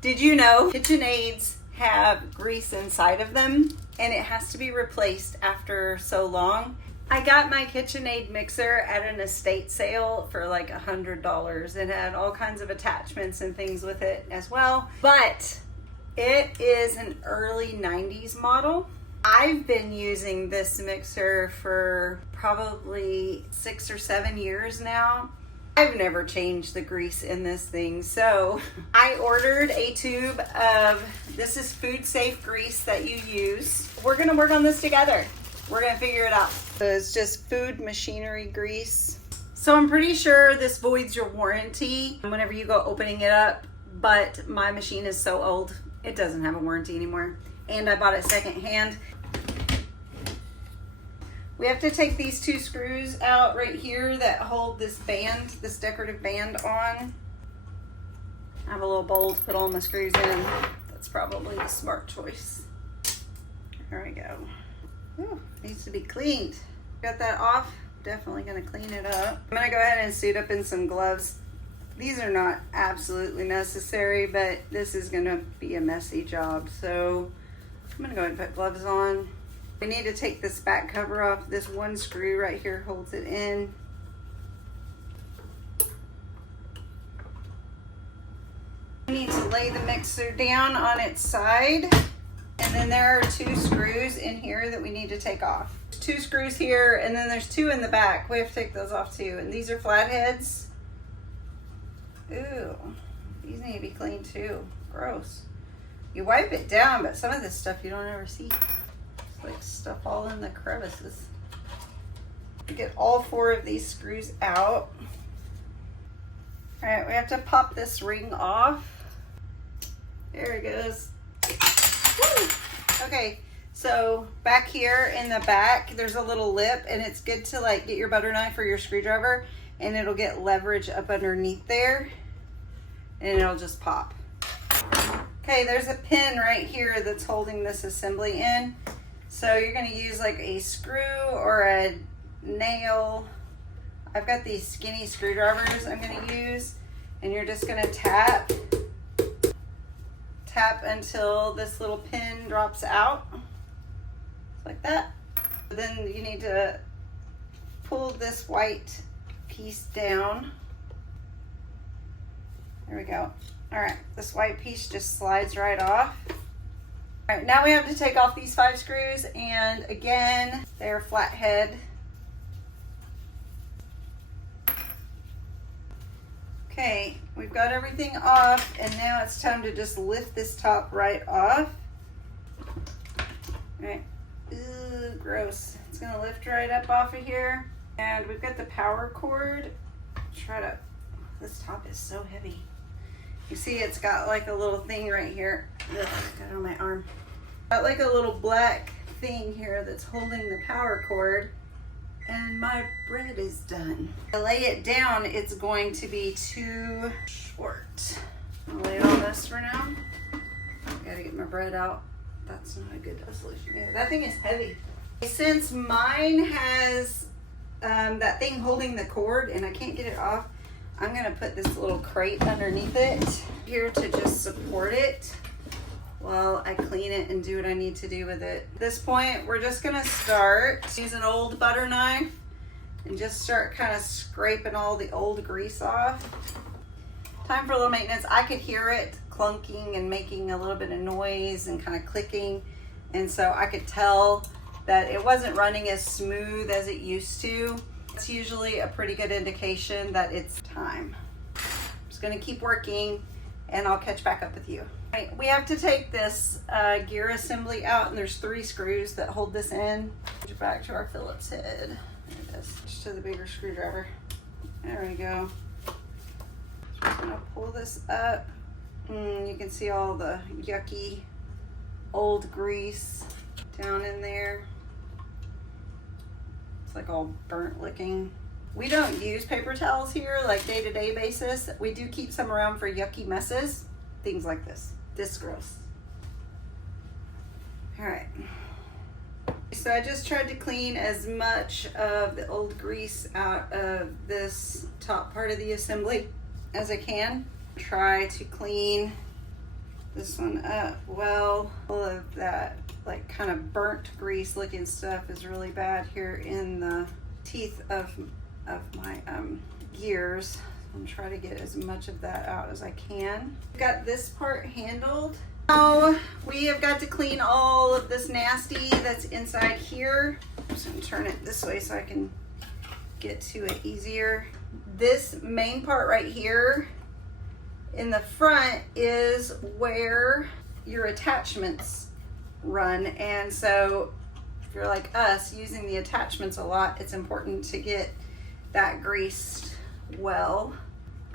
Did you know KitchenAids have grease inside of them and it has to be replaced after so long? I got my KitchenAid mixer at an estate sale for like $100. It had all kinds of attachments and things with it as well, but it is an early 90s model. I've been using this mixer for probably 6 or 7 years now. I've never changed the grease in this thing, so I ordered a tube of, this is food safe grease that you use. We're gonna work on this together. We're gonna figure it out. So it's just food machinery grease. So I'm pretty sure this voids your warranty whenever you go opening it up, but my machine is so old, it doesn't have a warranty anymore. And I bought it secondhand. We have to take these 2 screws out right here that hold this band, this decorative band on. I have a little bowl to put all my screws in. That's probably the smart choice. There we go. Ooh, needs to be cleaned. Got that off, definitely gonna clean it up. I'm gonna go ahead and suit up in some gloves. These are not absolutely necessary, but this is gonna be a messy job. So I'm gonna go ahead and put gloves on. We need to take this back cover off. This one screw right here holds it in. We need to lay the mixer down on its side. And then there are 2 screws in here that we need to take off. 2 screws here, and then there's 2 in the back. We have to take those off too. And these are flatheads. Ooh, these need to be cleaned too. Gross. You wipe it down, but some of this stuff you don't ever see. Like stuff all in the crevices. Get all 4 of these screws out. All right, we have to pop this ring off. There it goes. Woo! Okay, so back here in the back, there's a little lip, and it's good to like get your butter knife or your screwdriver, and it'll get leverage up underneath there, and it'll just pop. Okay, there's a pin right here that's holding this assembly in. So you're gonna use like a screw or a nail. I've got these skinny screwdrivers I'm gonna use, and you're just gonna tap until this little pin drops out, like that. Then you need to pull this white piece down. There we go. All right, this white piece just slides right off. All right, now we have to take off these 5 screws, and again, they're flathead. Okay, we've got everything off, and now it's time to just lift this top right off. All right, ooh, gross. It's gonna lift right up off of here. And we've got the power cord. This top is so heavy. You see it's got like a little thing right here. Ugh, got it on my arm. Got like a little black thing here that's holding the power cord, and my bread is done. To lay it down, it's going to be too short. I'll lay it on this for now. Gotta get my bread out. That's not a good solution. Yeah, that thing is heavy. Since mine has that thing holding the cord and I can't get it off, I'm gonna put this little crate underneath it here to just support it while I clean it and do what I need to do with it. At this point, we're just gonna start. Use an old butter knife and just start kind of scraping all the old grease off. Time for a little maintenance. I could hear it clunking and making a little bit of noise and kind of clicking, and so I could tell that it wasn't running as smooth as it used to. It's usually a pretty good indication that it's time. I'm just gonna keep working, and I'll catch back up with you. Right, we have to take this gear assembly out, and there's 3 screws that hold this in. Back to our Phillips head. There it is. Just to the bigger screwdriver. There we go. Just gonna pull this up. You can see all the yucky old grease down in there. It's like all burnt looking. We don't use paper towels here like day-to-day basis. We do keep some around for yucky messes. Things like this. This is gross. All right. So I just tried to clean as much of the old grease out of this top part of the assembly as I can. Try to clean this one up well. All of that like kind of burnt grease looking stuff is really bad here in the teeth of my gears. I'm trying to get as much of that out as I can. Got this part handled. Now we have got to clean all of this nasty that's inside here. I'm just gonna turn it this way so I can get to it easier. This main part right here in the front is where your attachments run, and so if you're like us using the attachments a lot, it's important to get that greased well.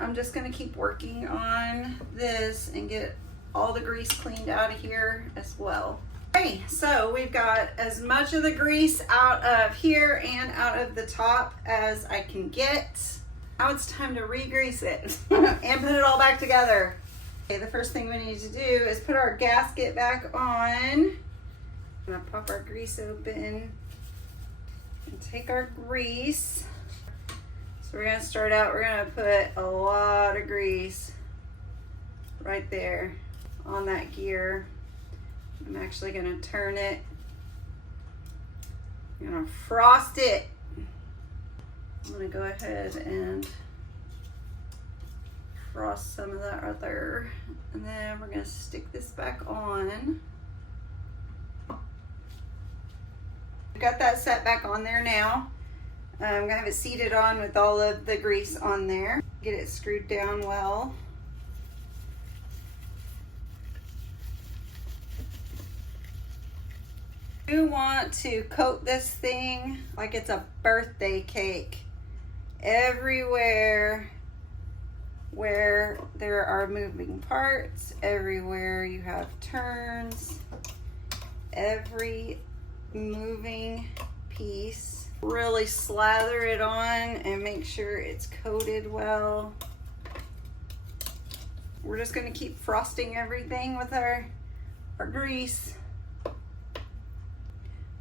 I'm just gonna keep working on this and get all the grease cleaned out of here as well. Okay, so we've got as much of the grease out of here and out of the top as I can get. Now it's time to re-grease it and put it all back together. Okay, the first thing we need to do is put our gasket back on. I'm gonna pop our grease open and take our grease. So we're gonna start out, we're gonna put a lot of grease right there on that gear. I'm actually gonna turn it. I'm gonna frost it. I'm gonna go ahead and frost some of that right there. And then we're gonna stick this back on. We've got that set back on there now. I'm gonna have it seated on with all of the grease on there. Get it screwed down well. You want to coat this thing like it's a birthday cake. Everywhere where there are moving parts, everywhere you have turns, every moving piece, really slather it on and make sure it's coated well. We're just going to keep frosting everything with our grease.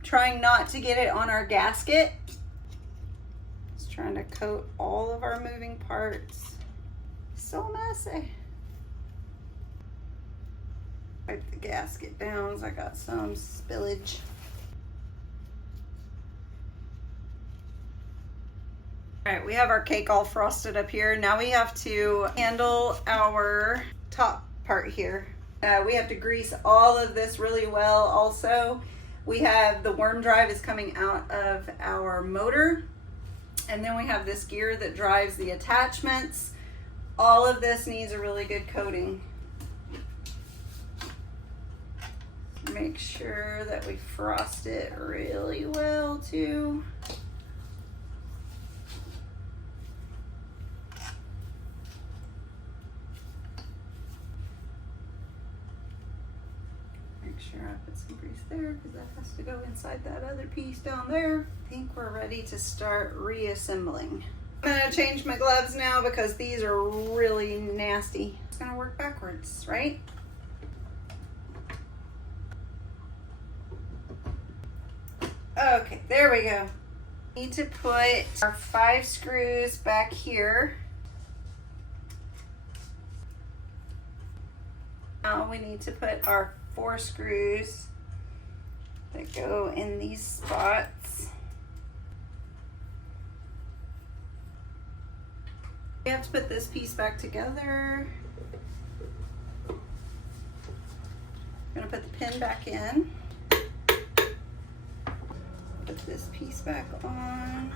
Trying not to get it on our gasket. Just trying to coat all of our moving parts. So messy. Wipe the gasket down so I got some spillage. All right, we have our cake all frosted up here. Now we have to handle our top part here. We have to grease all of this really well also. We have the worm drive is coming out of our motor, and then we have this gear that drives the attachments. All of this needs a really good coating. Make sure that we frost it really well too. Make sure I put some grease there because that has to go inside that other piece down there. I think we're ready to start reassembling. I'm gonna change my gloves now because these are really nasty. It's gonna work backwards, right? Okay, there we go. Need to put our 5 screws back here. Now we need to put our 4 screws that go in these spots. We have to put this piece back together. I'm gonna put the pin back in. Put this piece back on.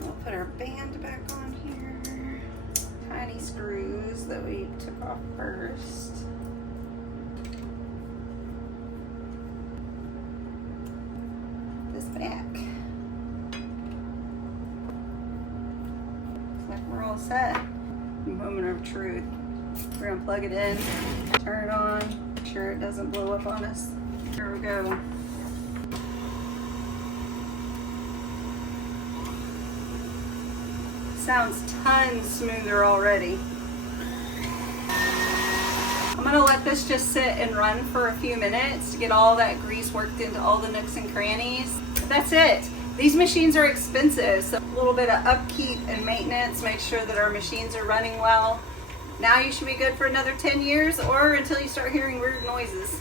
We'll put our band back on here. Tiny screws that we took off first. This back. Looks like we're all set. Moment of truth. We're gonna plug it in, turn it on, make sure it doesn't blow up on us. Here we go. Sounds tons smoother already. I'm gonna let this just sit and run for a few minutes to get all that grease worked into all the nooks and crannies. That's it. These machines are expensive, so a little bit of upkeep and maintenance, make sure that our machines are running well. Now you should be good for another 10 years or until you start hearing weird noises.